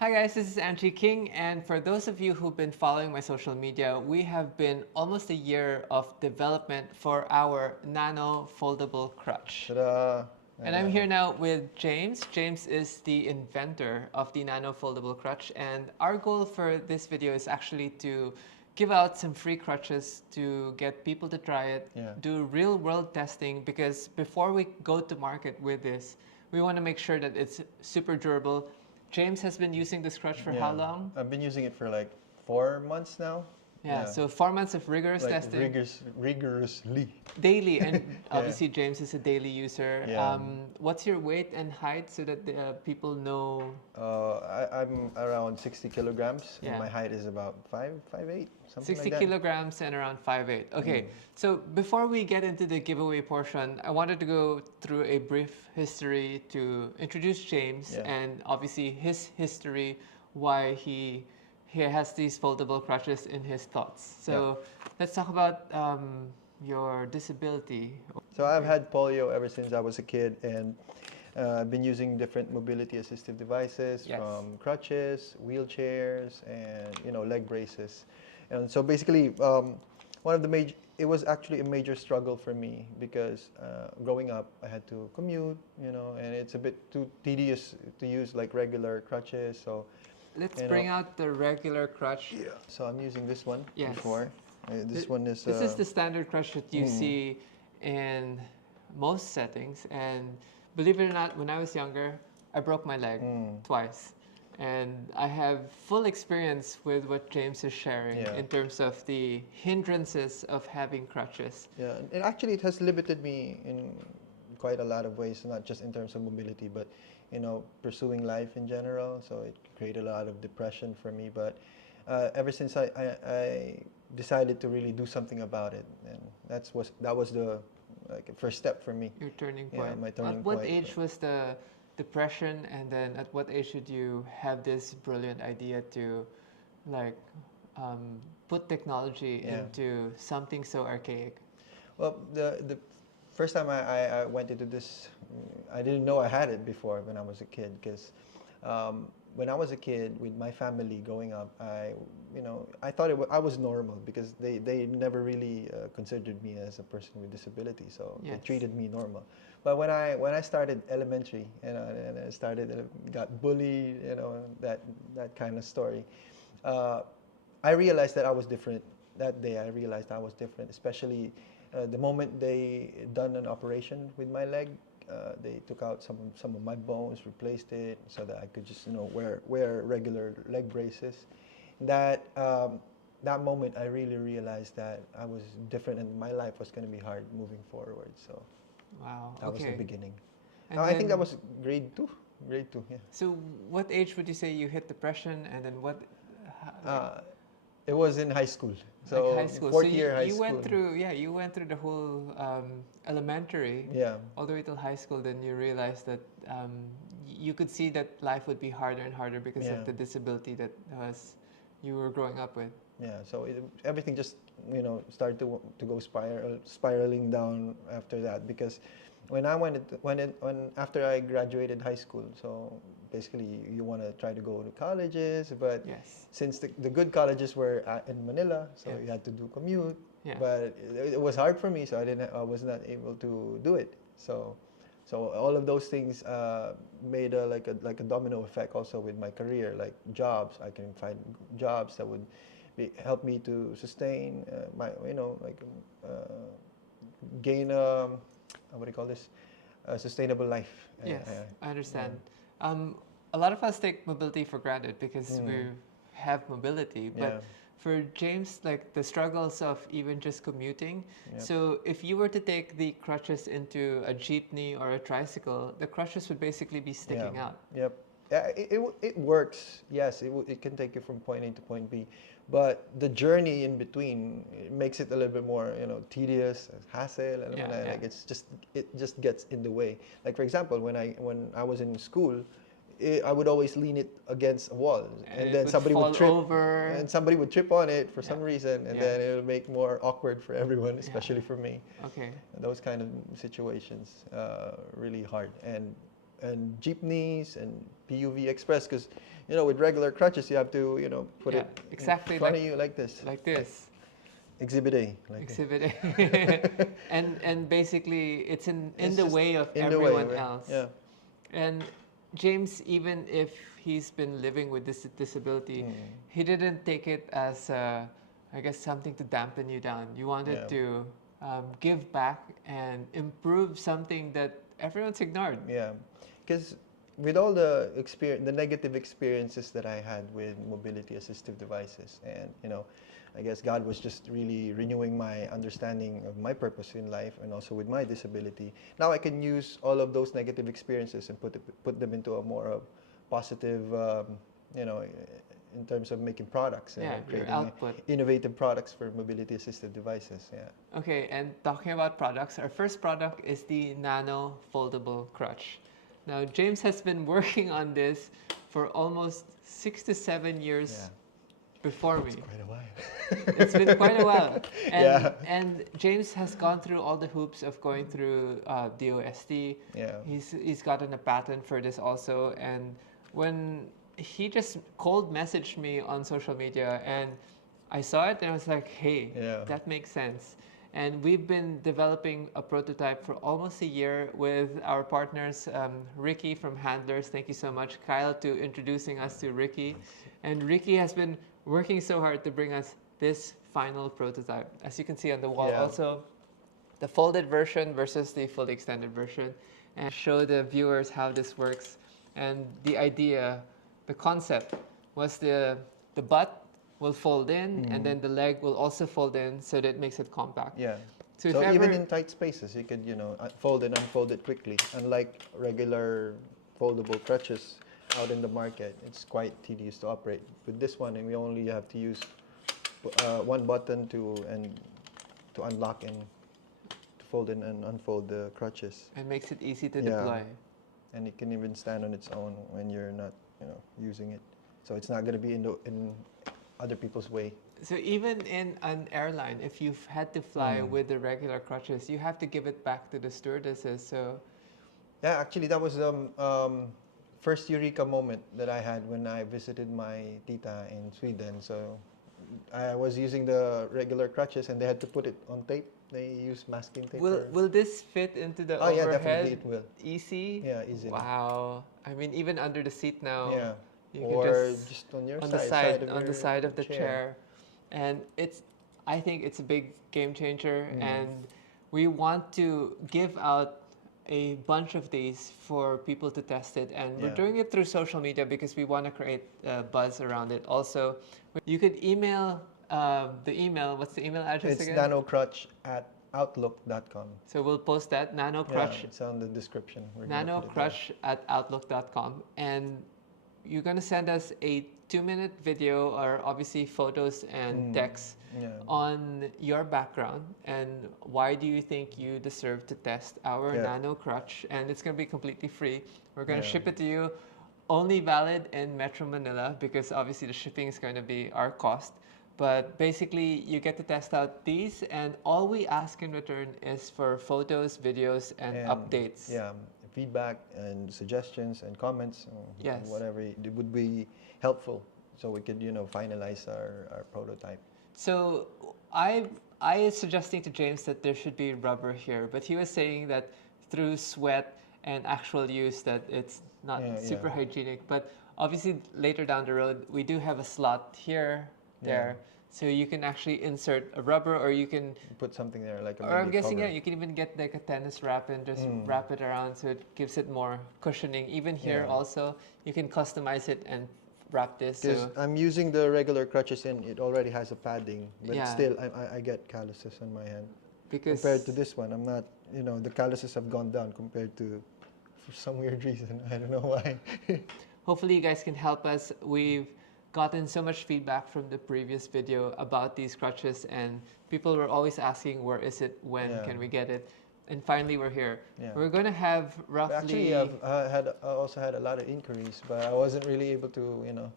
Hi guys, this is Angie King, and for those of you who've been following my social media, we have been almost a year of development for our Nano foldable crutch. Ta-da! And I'm here now with James. James is the inventor of the Nano foldable crutch, and our goal for this video is actually to give out some free crutches to get people to try it, do real world testing, because before we go to market with this, we want to make sure that it's super durable. James has been using this crutch for how long? I've been using it for like 4 months now. Yeah, so 4 months of rigorous testing. Rigorously. Daily, and obviously James is a daily user. Yeah. What's your weight and height so that people know? I'm around 60 kilograms, Yeah. and my height is about 5'8", something 60 like that. kilograms and around 5'8". Okay, so before we get into the giveaway portion, I wanted to go through a brief history to introduce James and obviously his history, why he has these foldable crutches in his thoughts. So let's talk about your disability. So I've had polio ever since I was a kid, and I've been using different mobility assistive devices, from crutches, wheelchairs, and leg braces. And so basically, it was actually a major struggle for me because growing up I had to commute, and it's a bit too tedious to use like regular crutches. So let's bring out the regular crutch. Yeah. So I'm using this one before. This is the standard crutch that you see in most settings, and believe it or not, when I was younger, I broke my leg twice. And I have full experience with what James is sharing in terms of the hindrances of having crutches. Yeah, and actually it has limited me in quite a lot of ways, not just in terms of mobility, but pursuing life in general. So it created a lot of depression for me. But ever since I decided to really do something about it, and that was the first step for me. Your turning point. Yeah, my turning point. At what point. age was the depression, and then at what age did you have this brilliant idea to put technology into something so archaic? Well, the first time I went into this, I didn't know I had it before when I was a kid, because when I was a kid with my family growing up, I thought I was normal because they never really considered me as a person with disability, so they treated me normal. But when I started elementary, and I got bullied, that kind of story, I realized that I was different. That day I realized I was different, especially the moment they done an operation with my leg. They took out some of my bones, replaced it so that I could just wear regular leg braces. That moment I really realized that I was different and my life was going to be hard moving forward. So that was the beginning. I think that was grade 2. Yeah. So what age would you say you hit depression, and then what? It was in high school. So high school. Fourth year high school. You went through the whole elementary all the way till high school. Then you realized that you could see that life would be harder and harder because of the disability that you were growing up with. Yeah. So everything just started to go spiraling down after that, because when after I graduated high school, so basically you want to try to go to colleges, but since the good colleges were in Manila, so you had to do commute. But it was hard for me, so I was not able to do it. So all of those things made like a domino effect also with my career, like jobs. I can find jobs that would help me to sustain my gain what do you call this? A sustainable life. Yes, I understand. A lot of us take mobility for granted because we have mobility, but for James, like the struggles of even just commuting. So if you were to take the crutches into a jeepney or a tricycle, the crutches would basically be sticking out. Yep. Yeah, it works. Yes, it can take you from point A to point B, but the journey in between, it makes it a little bit more tedious, hassle, and like it just gets in the way. Like for example, when I was in school, I would always lean it against a wall, and then somebody would trip over, and somebody would trip on it for some reason, and then it would make more awkward for everyone, especially for me. Okay. Those kind of situations really hard. And and jeepneys and PUV Express, because with regular crutches you have to put Yeah, it exactly in front like of you like this. like this. Exhibit A. Like Exhibit A. and basically it's in it's the just way of in the way, everyone right? else. Yeah. And James, even if he's been living with this disability, he didn't take it as, I guess, something to dampen you down. You wanted Yeah. to give back and improve something that everyone's ignored. Yeah, because with all the the negative experiences that I had with mobility assistive devices, and I guess God was just really renewing my understanding of my purpose in life, and also with my disability. Now I can use all of those negative experiences and put them into a more positive, you know, in terms of making products and Yeah, your creating output. innovative products for mobility assistive devices. Yeah. Okay, and talking about products, our first product is the Nano foldable crutch. Now, James has been working on this for almost 6 to 7 years Yeah. before me. Quite a while. It's been quite a while. And, Yeah. and James has gone through all the hoops of going through DOST. Yeah. He's gotten a patent for this also. And when he just cold messaged me on social media, and I saw it and I was like, hey, Yeah. that makes sense. And we've been developing a prototype for almost a year with our partners, Ricky from Handlers. Thank you so much, Kyle, to introducing us to Ricky. And Ricky has been working so hard to bring us this final prototype. As you can see on the wall, Yeah. also the folded version versus the fully extended version, and show the viewers how this works. And the idea, the concept was the butt will fold in, and then the leg will also fold in, so that it makes it compact. Yeah. So if So even ever- in tight spaces, you could, fold and unfold it quickly. Unlike regular foldable crutches out in the market, it's quite tedious to operate. With this one, and we only have to use one button to unlock and to fold in and unfold the crutches. It makes it easy to Yeah. deploy. And it can even stand on its own when you're not, using it. So it's not going to be in other people's way. So even in an airline, if you've had to fly with the regular crutches, you have to give it back to the stewardesses. So Yeah, actually, that was first eureka moment that I had when I visited my tita in Sweden. So I was using the regular crutches, and they had to put it on tape. They use masking tape. will this fit into the Oh, yeah, overhead? definitely it will. Easy? Yeah, easily. Wow. I mean, even under the seat now. Yeah. You Or can just on your on side, the side of the chair. And I think it's a big game changer, and we want to give out a bunch of these for people to test it, and we're Yeah. doing it through social media because we want to create buzz around it. Also, you could email the email. What's the email address It's again? nanocrutch@outlook.com. So we'll post that, Nano Yeah, Crutch, it's on the description. We're gonna put it nanocrush@outlook.com, and you're gonna send us a 2-minute video, or obviously photos and text there. Yeah. on your background and why do you think you deserve to test our Yeah. Nano Crutch, and it's gonna be completely free. We're gonna Yeah. ship it to you, only valid in Metro Manila because obviously the shipping is going to be our cost. But basically, you get to test out these, and all we ask in return is for photos, videos, and updates. Yeah, feedback and suggestions and comments. Yes. Whatever it would be helpful, so we could finalize our prototype. So I is suggesting to James that there should be rubber here, but he was saying that through sweat and actual use that it's not super hygienic. But obviously later down the road, we do have a slot here, there. So you can actually insert a rubber, or you can Put something there like a or I'm maybe guessing, cover. yeah, you can even get like a tennis wrap and just wrap it around so it gives it more cushioning. Even here Yeah. also, you can customize it and wrap this. Because So I'm using the regular crutches and it already has a padding, but Yeah. still I get calluses on my hand. because Compared to this one, I'm not, the calluses have gone down compared to, for some weird reason. I don't know why. hopefully you guys can help us. We've gotten so much feedback from the previous video about these crutches, and people were always asking, where is it? When Yeah. can we get it? And finally, we're here. Yeah. We're going to have roughly... Actually, I also had a lot of inquiries, but I wasn't really able to,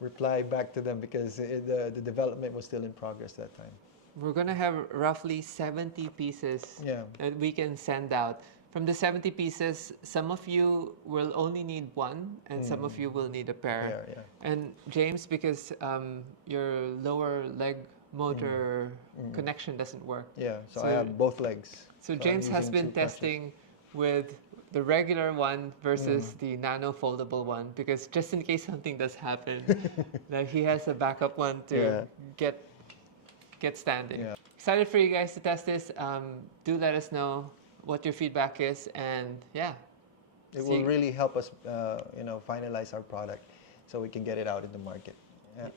reply back to them because the development was still in progress that time. We're going to have roughly 70 pieces Yeah. that we can send out. from the 70 pieces, some of you will only need one, and some of you will need a pair. And James, because your lower leg motor connection doesn't work. Yeah, so I have both legs. So James has been testing with the regular one versus the Nano foldable one, because just in case something does happen, that he has a backup one to get standing. Yeah. Excited for you guys to test this. Do let us know what your feedback is, and yeah. It will really help us, finalize our product so we can get it out in the market. Yeah.